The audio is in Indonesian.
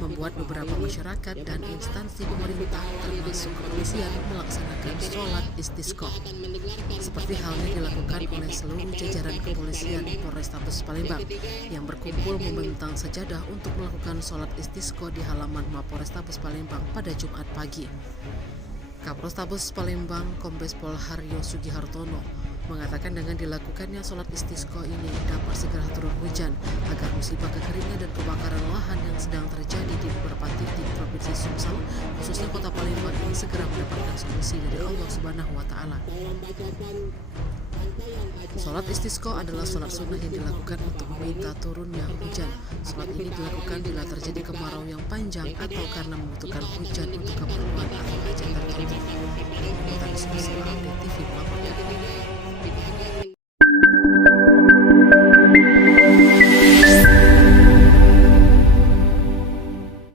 membuat beberapa masyarakat dan instansi pemerintah termasuk kepolisian melaksanakan sholat istisqa. Seperti halnya dilakukan oleh seluruh jajaran kepolisian Polrestabes Palembang yang berkumpul membentang sajadah untuk melakukan sholat istisqa di halaman Mapolrestabes Palembang pada Jumat pagi. Kapolrestabes Palembang Kombes Pol Haryo Sugihartono mengatakan dengan dilakukannya sholat istisqa ini dapat segera turun hujan agar musibah kekeringan dan kebakaran lahan yang sedang terjadi di beberapa titik Provinsi Sumsel, khususnya Kota Palembang, ini segera mendapatkan solusi dari Allah Subhanahu wa Ta'ala. Sholat istisqa adalah sholat sunnah yang dilakukan untuk meminta turunnya hujan. Sholat ini dilakukan bila terjadi kemarau yang panjang atau karena membutuhkan hujan untuk keperluan